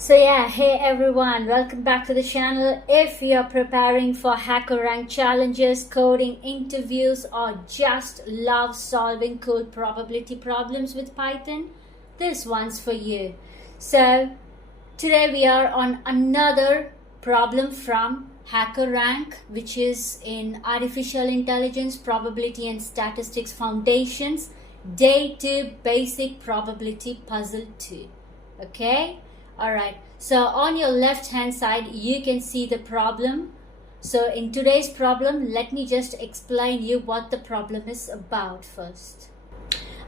So yeah, hey everyone, welcome back to the channel. If you're preparing for HackerRank challenges, coding interviews, or just love solving cool probability problems with Python, this one's for you. So today we are on another problem from HackerRank, which is in Artificial Intelligence, Probability and Statistics Foundations, Day 2 Basic Probability Puzzle 2. Okay? Alright, so on your left hand side you can see the problem. So in today's problem, let me just explain you what the problem is about first.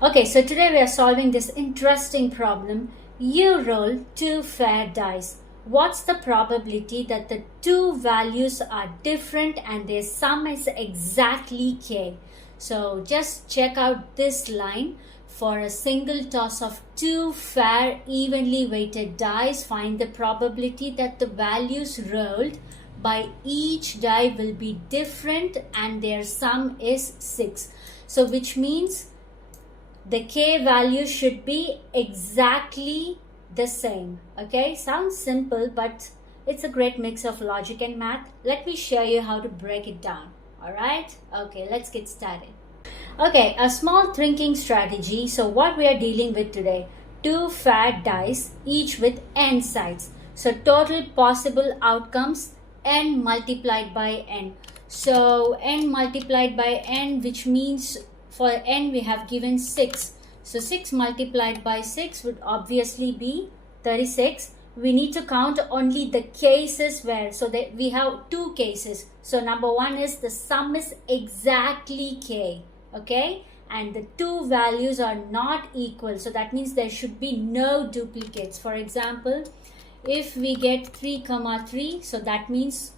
Okay, so today we are solving this interesting problem. You roll 2 fair dice. What's the probability that the two values are different and their sum is exactly k? So just check out this line. For a single toss of 2 fair evenly weighted dice, find the probability that the values rolled by each die will be different and their sum is 6. So which means the k value should be exactly the same. Okay, sounds simple, but it's a great mix of logic and math. Let me show you how to break it down. Alright, okay, let's get started. Okay, a small thinking strategy. So what we are dealing with today, 2 fair dice, each with n sides. So total possible outcomes, n multiplied by n. So n multiplied by n, which means for n we have given 6. So 6 multiplied by 6 would obviously be 36. We need to count only the cases where, so that we have 2 cases. So number 1 is the sum is exactly k. Okay, and the two values are not equal, so that means there should be no duplicates. For example, if we get 3 comma 3, so that means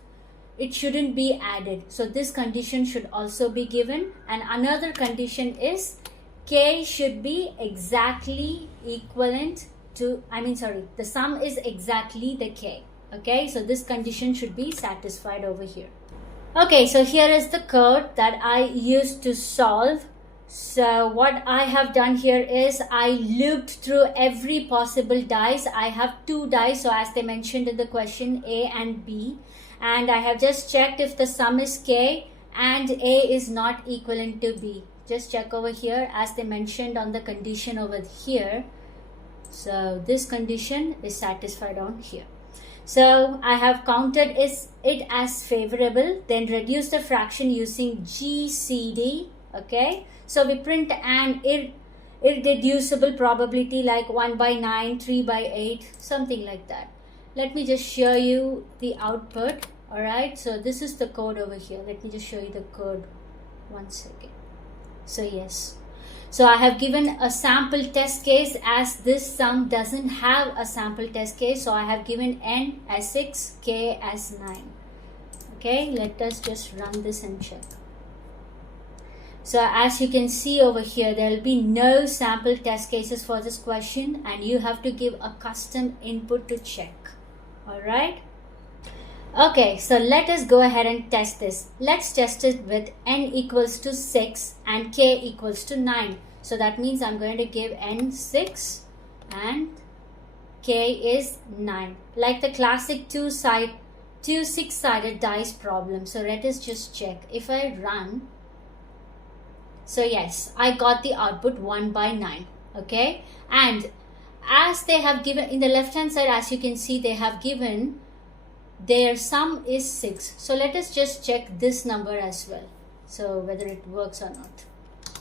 it shouldn't be added, so this condition should also be given. And another condition is k should be exactly equivalent to, the sum is exactly the k. Okay, so this condition should be satisfied over here. Okay, so here is the code that I used to solve. So what I have done here is I looped through every possible dice. I have 2 dice, so as they mentioned in the question, A and B. And I have just checked if the sum is K and A is not equivalent to B. Just check over here as they mentioned on the condition over here. So this condition is satisfied on here. So I have counted it as favorable, then reduce the fraction using GCD. Okay, so we print an irreducible probability like 1 by 9, 3 by 8, something like that. Let me just show you the output. Alright, so this is the code over here. Let me just show you the code. 1 second. So yes. So I have given a sample test case as this sum doesn't have a sample test case. So I have given n as 6, k as 9. Okay, let us just run this and check. So as you can see over here, there will be no sample test cases for this question and you have to give a custom input to check. Alright. Okay, so let us go ahead and test this. Let's test it with n equals to 6 and k equals to 9. So that means I'm going to give n 6 and k is 9. Like the classic 2 6-sided dice problem. So let us just check. If I run, so yes, I got the output 1 by 9. Okay, and as they have given in the left hand side, as you can see, they have given their sum is 6. So let us just check this number as well, so whether it works or not.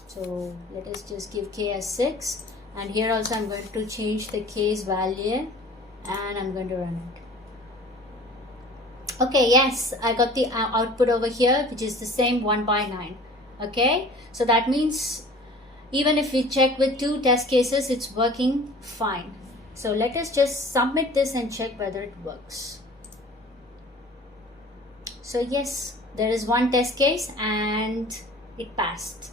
So let us just give k as 6, and here also I'm going to change the k's value and I'm going to run it. Okay, yes, I got the output over here, which is the same 1 by 9. Okay, so that means even if we check with 2 test cases, it's working fine. So let us just submit this and check whether it works. So yes, there is 1 test case and it passed.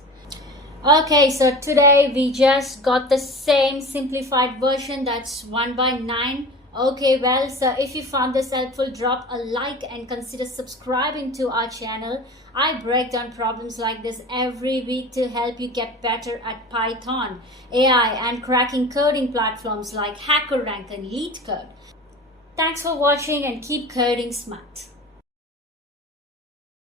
Okay, so today we just got the same simplified version, that's 1 by 9. Okay, well, so if you found this helpful, drop a like and consider subscribing to our channel. I break down problems like this every week to help you get better at Python, AI, and cracking coding platforms like HackerRank and LeetCode. Thanks for watching and keep coding smart.